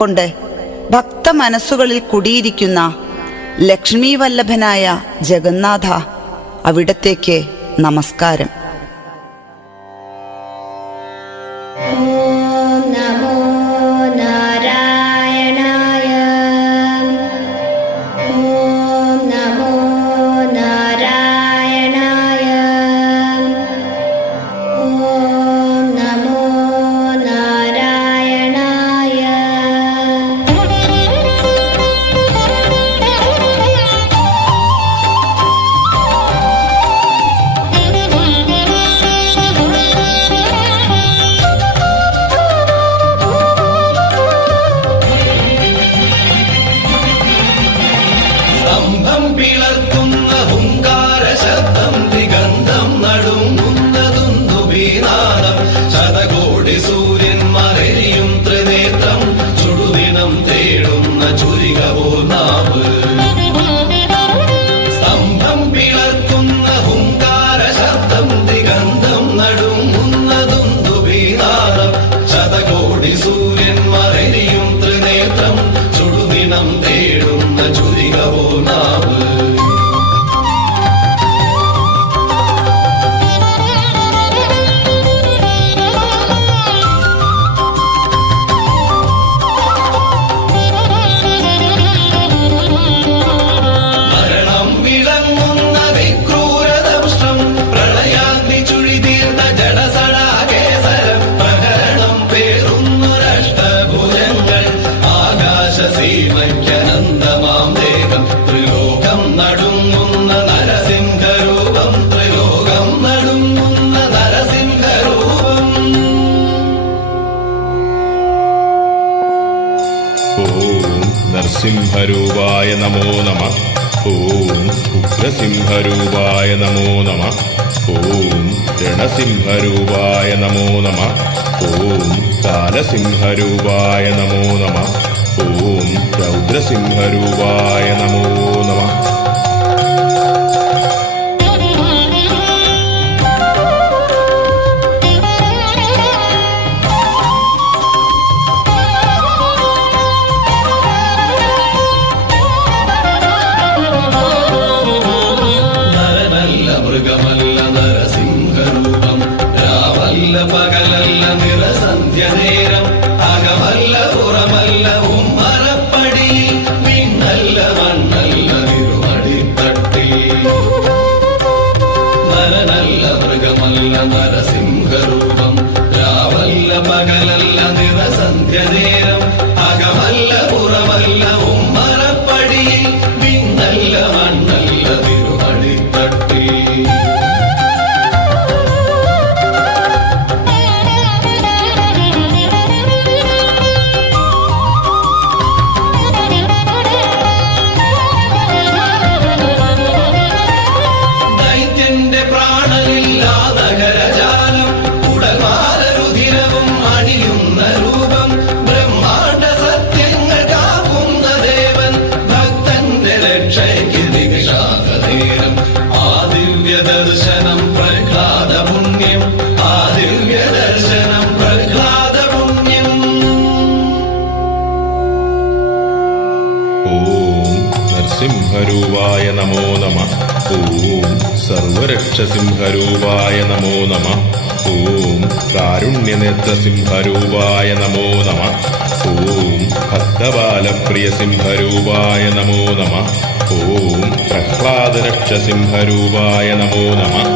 കൊണ്ട് ഭക്ത മനസ്സുകളിൽ കുടിയിരിക്കുന്ന ലക്ഷ്മി വല്ലഭനായ ജഗന്നാഥ, അവിടത്തേക്ക് നമസ്കാരം. പിളർക്കുന്ന ഹുങ്കാര ശബ്ദം, ദിഗന്ധം നടുങ്ങുന്നതുന്നുബീനാദം, ശതകോടി സൂര്യന്മാരെരിയും ത്രിനേത്രം, ചുടുദിനം തേടുന്ന ചുരികപോൽ നാവ്. സ്തംഭം പിളർക്കുന്ന ഹുങ്കാര ശബ്ദം, ദിഗന്ധം നടുങ്ങുന്നതുന്നുബീനാദം, ശതകോടി സൂര്യന്മാരെരിയും ത്രിനേത്രം, ചുടുദിനം തേടുന്ന ചുരികപോൽ നാവ്. സീമയ്ക്കനന്തമാം ദേഹം, ത്രിലോകം നടുങ്ങുന്ന നരസിംഹരൂപം, ത്രിലോകം നടുങ്ങുന്ന നരസിംഹരൂപം. ഓം നരസിംഹരൂപായ നമോ നമഃ. ഓം ഉഗ്രസിംഹരൂപായ നമോ നമഃ. ഓം രണസിംഹരൂപായ നമോ നമഃ. ഓം കാലസിംഹരൂപായ നമോ നമഃ. ഓം രൗദ്രസിംഹരൂപായ നമോ നമഃ. നരനല്ല മൃഗമല്ല നരസിംഹരൂപം, രാവല്ല പകലല്ല നിറസന്ധ്യ നേരം, അകമല്ല പുറമല്ല ഉമ്മറപ്പടിയിൽ, വിണ്ണല്ല മണ്ണല്ല തിരുമടിത്തട്ടിൽ. നരനല്ല മൃഗമല്ല നരസിംഹരൂപം, രാവല്ല പകലല്ല നിറസന്ധ്യ നേരം, അകമല്ല പുറമല്ല ഉമ്മറപ്പടിയിൽ, വിണ്ണല്ല മണ്ണല്ല തിരുമടിത്തട്ടിൽ. ദൈത്യന്റെ പ്രാണനില്ലാ നഗരജാലം, ഉടൽമാരരുധിരവും അണിയുന്ന രൂപം, ബ്രഹ്മാണ്ഡ സത്യങ്ങൾ കാക്കുന്ന ദേവൻ, ഭക്തന്റെ രക്ഷയ്ക്ക് നിമിഷാകനേരം, ആ ദിവ്യ ദർശനം പ്രഹ്ലാദ പുണ്യം, ആ ദിവ്യ ദർശനം പ്രഹ്ലാദ പുണ്യം. ഓം നരസിംഹരൂപായ നമോ നമഃ. ഓം സർവരക്ഷസിംഹരൂപായ നമോ നമഃ. ഓം കാരുണ്യനേത്രസിംഹരൂപായ നമോ നമഃ. ഓം ഭക്തബാലപ്രിയസിംഹരൂപായ നമോ നമഃ. ഓം പ്രഹ്ലാദരക്ഷസിംഹരൂപായ നമോ നമഃ.